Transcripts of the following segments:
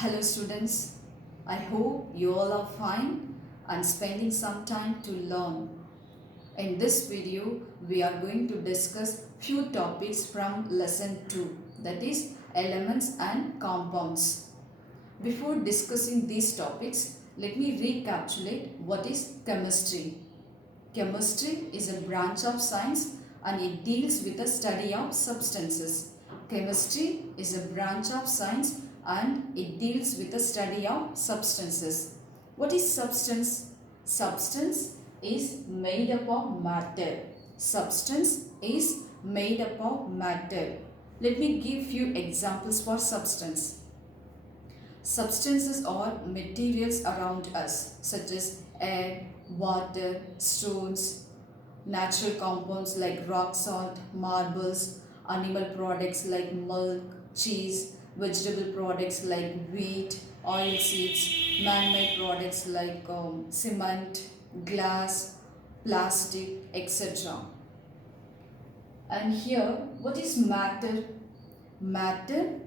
Hello students, I hope you all are fine and spending some time to learn. In this video, we are going to discuss few topics from lesson 2, that is elements and compounds. Before discussing these topics, let me recapitulate what is chemistry. Chemistry is a branch of science and it deals with the study of substances. Chemistry is a branch of science and it deals with the study of substances. What is substance? Substance is made up of matter. Substance is made up of matter. Let me give few examples for substance. Substances are materials around us such as air, water, stones, natural compounds like rock salt, marbles, animal products like milk, cheese, vegetable products like wheat, oil seeds, man-made products like cement, glass, plastic, etc. And here, what is matter? Matter,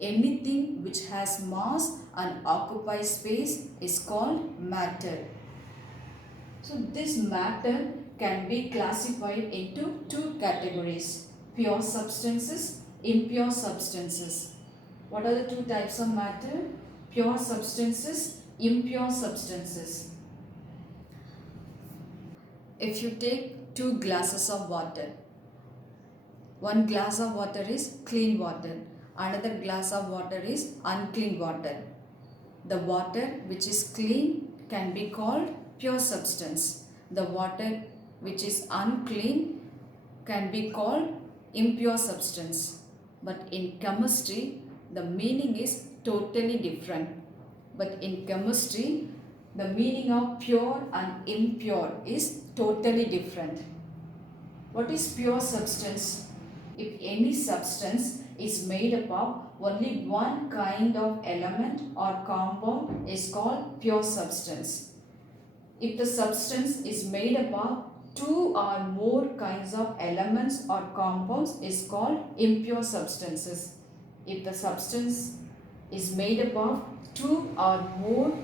anything which has mass and occupies space is called matter. So this matter can be classified into two categories: pure substances, impure substances. What are the two types of matter? Pure substances, impure substances. If you take 2 glasses of water, one glass of water is clean water, another glass of water is unclean water. The water which is clean can be called pure substance. The water which is unclean can be called impure substance. But in chemistry, the meaning is totally different. But in chemistry, the meaning of pure and impure is totally different. What is pure substance? If any substance is made up of only one kind of element or compound is called pure substance. If the substance is made up of 2 or more kinds of elements or compounds is called impure substances. If the substance is made up of 2 or more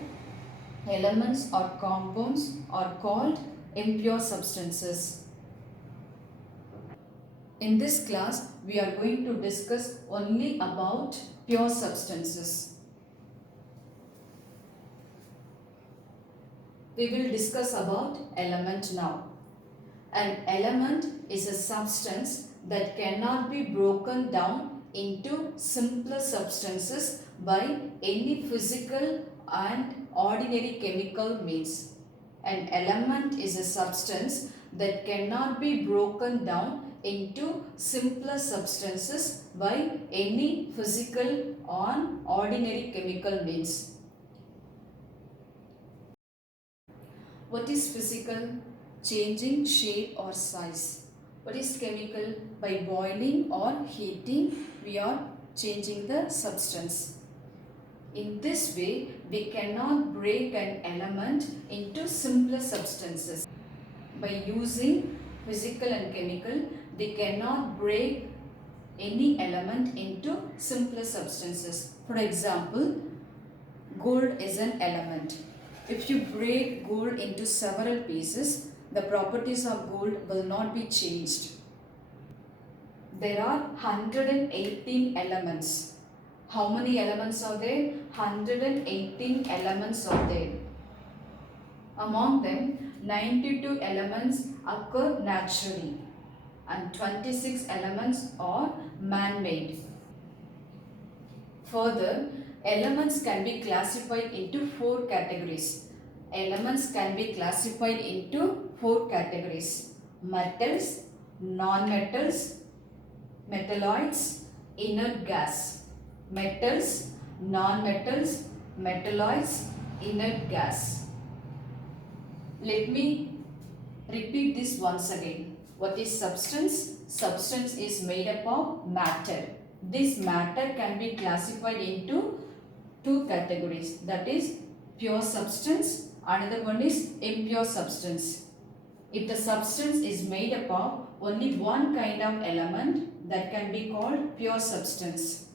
elements or compounds are called impure substances. In this class, we are going to discuss only about pure substances. We will discuss about element now. An element is a substance that cannot be broken down into simpler substances by any physical and ordinary chemical means. An element is a substance that cannot be broken down into simpler substances by any physical or ordinary chemical means. What is physical? Changing shape or size. What is chemical? By boiling or heating, we are changing the substance. In this way, we cannot break an element into simpler substances. By using physical and chemical, we cannot break any element into simpler substances. For example, gold is an element. If you break gold into several pieces, the properties of gold will not be changed. There are 118 elements. How many elements are there? 118 elements are there. Among them, 92 elements occur naturally and 26 elements are man-made. Further, elements can be classified into 4 categories. Elements can be classified into 4 categories: metals, non-metals, metalloids, inert gas. Metals, non-metals, metalloids, inert gas. Let me repeat this once again. What is substance? Substance is made up of matter. This matter can be classified into 2 categories, that is pure substance, another one is impure substance. If the substance is made up of only one kind of element, that can be called pure substance.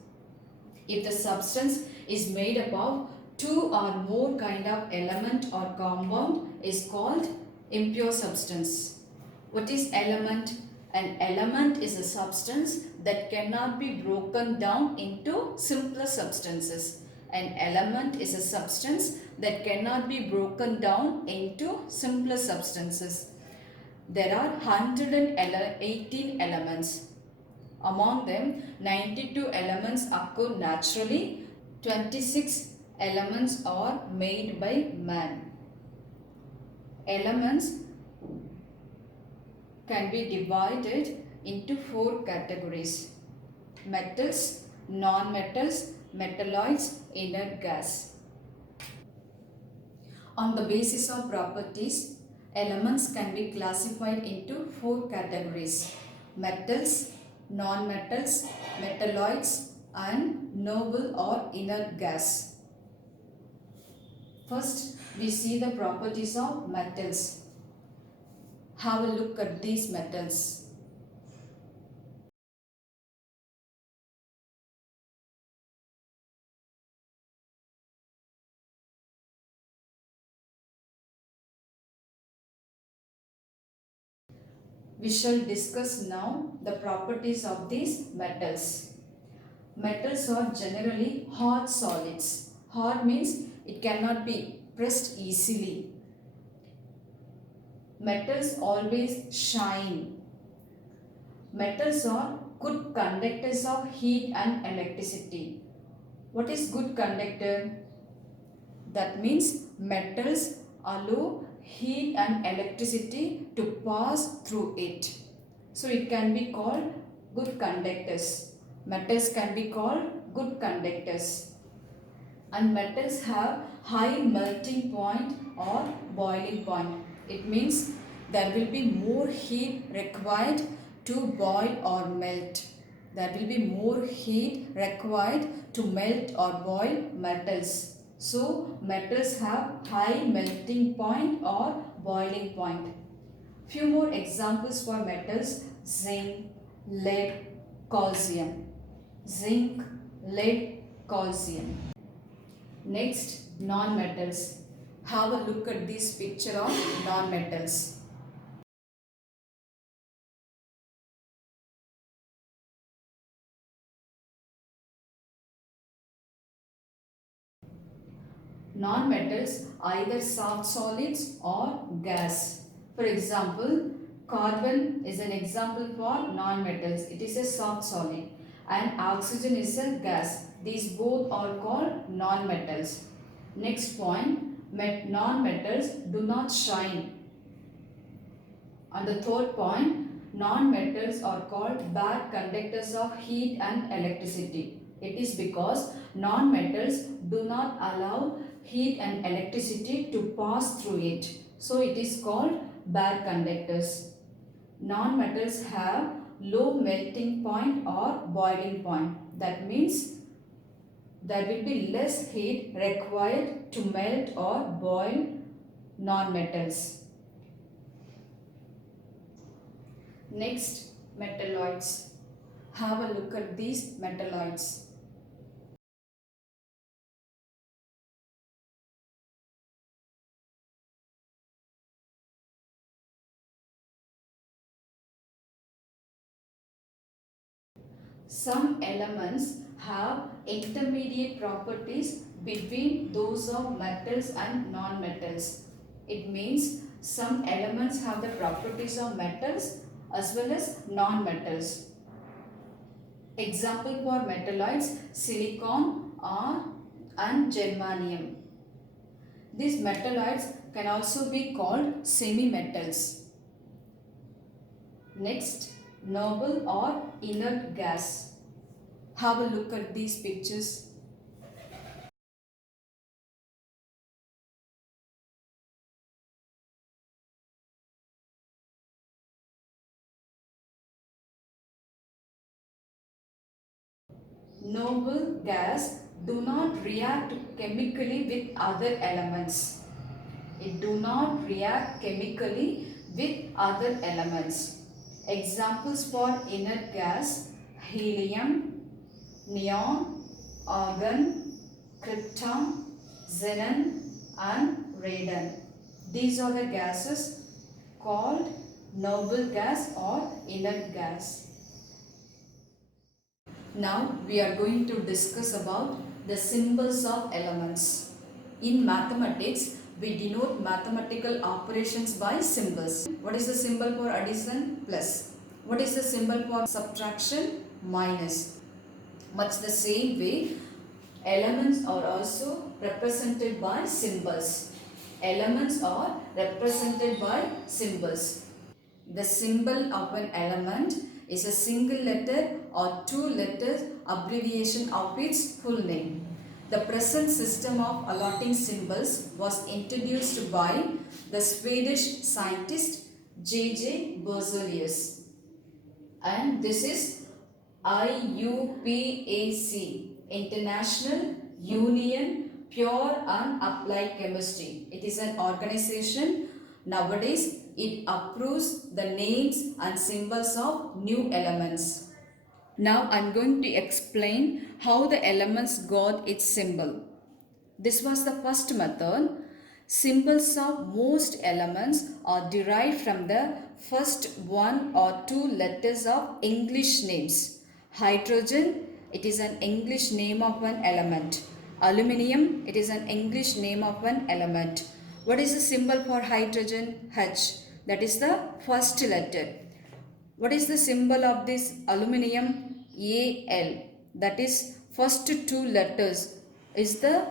If the substance is made up of two or more kind of element or compound is called impure substance. What is element? An element is a substance that cannot be broken down into simpler substances. An element is a substance that cannot be broken down into simpler substances. There are 118 elements. Among them, 92 elements occur naturally, 26 elements are made by man. Elements can be divided into four categories: metals, non-metals, metalloids, inert gas. On the basis of properties, elements can be classified into four categories: metals, non-metals, metalloids, and noble or inert gas. First, we see the properties of metals. Have a look at these metals. We shall discuss now the properties of these metals. Metals are generally hard solids. Hard means it cannot be pressed easily. Metals always shine. Metals are good conductors of heat and electricity. What is good conductor? That means metals allow heat and electricity to pass through it. So it can be called good conductors. Metals can be called good conductors. And metals have high melting point or boiling point. It means there will be more heat required to boil or melt. There will be more heat required to melt or boil metals. So metals have high melting point or boiling point. Few more examples for metals: zinc, lead, calcium. Zinc, lead, calcium. Next, non-metals. Have a look at this picture of non-metals. Non-metals either soft solids or gas. For example, carbon is an example for non-metals. It is a soft solid, and oxygen is a gas. These both are called non-metals. Next point, non-metals do not shine. And the third point, non-metals are called bad conductors of heat and electricity. It is because non-metals do not allow heat and electricity to pass through it. So it is called bad conductors. Non-metals have low melting point or boiling point. That means there will be less heat required to melt or boil non-metals. Next, metalloids. Have a look at these metalloids. Some elements have intermediate properties between those of metals and non-metals. It means some elements have the properties of metals as well as non-metals. Example for metalloids: silicon and germanium. These metalloids can also be called semi-metals. Next, noble or inert gas. Have a look at these pictures. Noble gas do not react chemically with other elements. It do not react chemically with other elements. Examples for inert gas: helium, neon, argon, krypton, xenon and radon. These are the gases called noble gas or inert gas. Now we are going to discuss about the symbols of elements. In mathematics, we denote mathematical operations by symbols. What is the symbol for addition? Plus. What is the symbol for subtraction? Minus. Much the same way, elements are also represented by symbols. Elements are represented by symbols. The symbol of an element is a single letter or two letters abbreviation of its full name. The present system of allotting symbols was introduced by the Swedish scientist J.J. Berzelius, and this is IUPAC, International Union Pure and Applied Chemistry. It is an organization. Nowadays, it approves the names and symbols of new elements. Now I am going to explain how the elements got its symbol. This was the first method. Symbols of most elements are derived from the first one or two letters of English names. Hydrogen, it is an English name of an element. Aluminium, it is an English name of an element. What is the symbol for hydrogen? H. That is the first letter. What is the symbol of this aluminium? Al. That is first two letters is the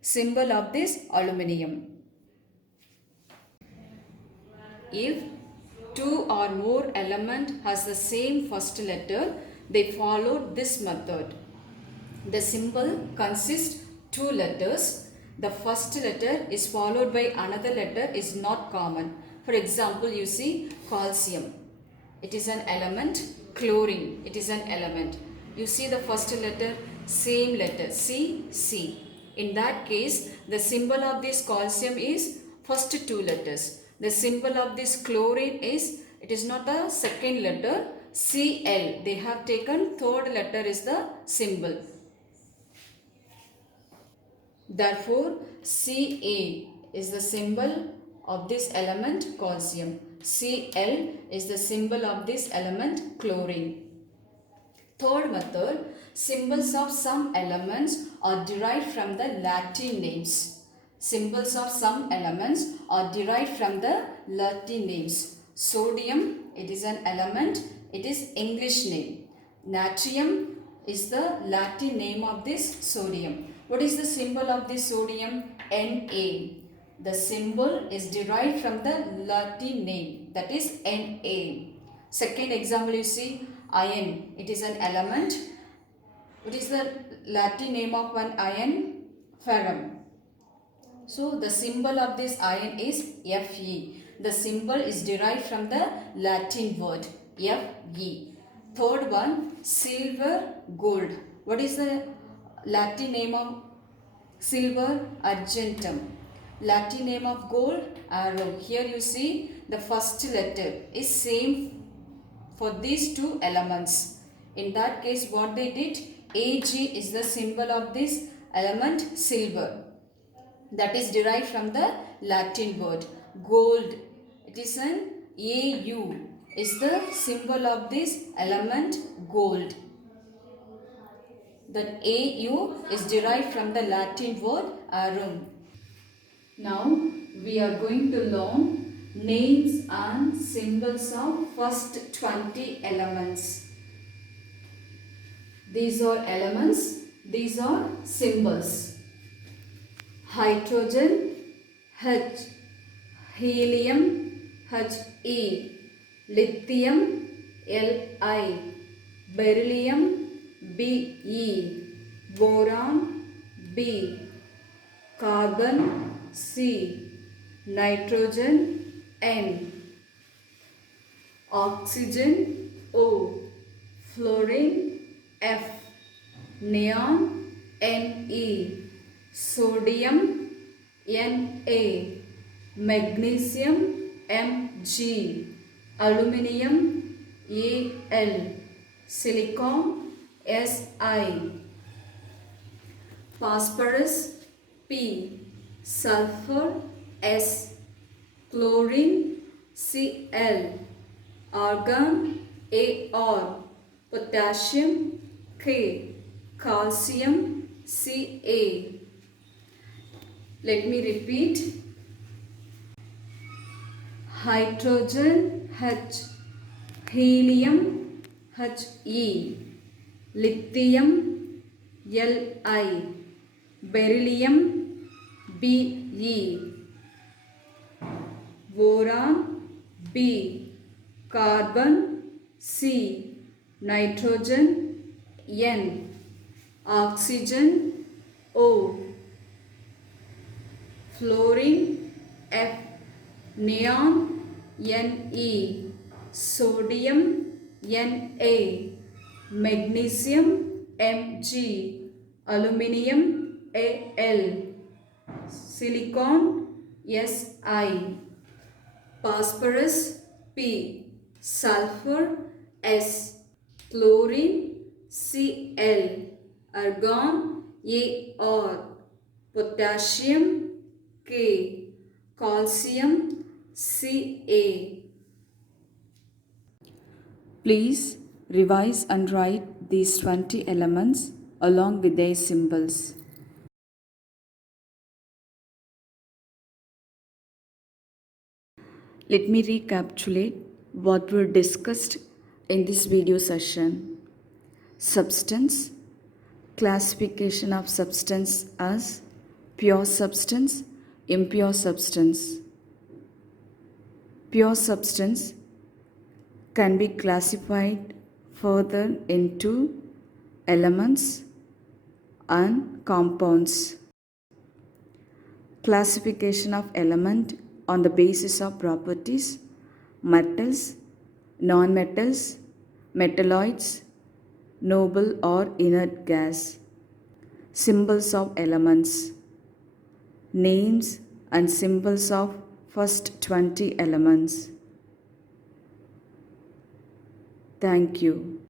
symbol of this aluminium. If two or more element has the same first letter, they follow this method. The symbol consists two letters. The first letter is followed by another letter is not common. For example, you see calcium. It is an element. Chlorine. It is an element. You see the first letter, same letter, C, C. In that case, the symbol of this calcium is first two letters. The symbol of this chlorine is, it is not the second letter, Cl. They have taken third letter is the symbol. Therefore, Ca is the symbol of this element calcium. Cl is the symbol of this element chlorine. Third method, symbols of some elements are derived from the Latin names. Symbols of some elements are derived from the Latin names. Sodium, it is an element, it is English name. Natrium is the Latin name of this sodium. What is the symbol of this sodium? Na. The symbol is derived from the Latin name, that is Na. Second example, you see iron. It is an element. What is the Latin name of one iron? Ferrum. So the symbol of this iron is Fe. The symbol is derived from the Latin word Fe. Third one, silver, gold. What is the Latin name of silver? Argentum. Latin name of gold? Arum. Here you see the first letter is same for these two elements. In that case, what they did? Ag is the symbol of this element silver. That is derived from the Latin word gold. It is an Au is the symbol of this element gold. That Au is derived from the Latin word arum. Now we are going to learn names and symbols of first 20 elements. These are elements, these are symbols. Hydrogen, H. Helium, He. Lithium, Li. Beryllium, Be. Boron, B. Carbon, C. Nitrogen, N. Oxygen, O. Fluorine, F. Neon, Ne. Sodium, Na. Magnesium, Mg. Aluminium, Al. Silicon, Si. phosphorus P, sulfur S, chlorine Cl, argon Ar, potassium K, calcium Ca. Let me repeat. Hydrogen H, helium He, lithium Li, beryllium Be, boron B, carbon C, nitrogen N, oxygen O, fluorine F, neon Ne, sodium Na, magnesium Mg, aluminium Al, silicon Si, phosphorus P, sulfur S, chlorine Cl, argon Ar, potassium K, calcium Ca. Please revise and write these 20 elements along with their symbols. Let me recapitulate what were discussed in this video session. Substance, classification of substance as pure substance, impure substance. Pure substance can be classified further into elements and compounds. Classification of element on the basis of properties: metals, non-metals, metalloids, noble or inert gas. Symbols of elements: names and symbols of first 20 elements. Thank you.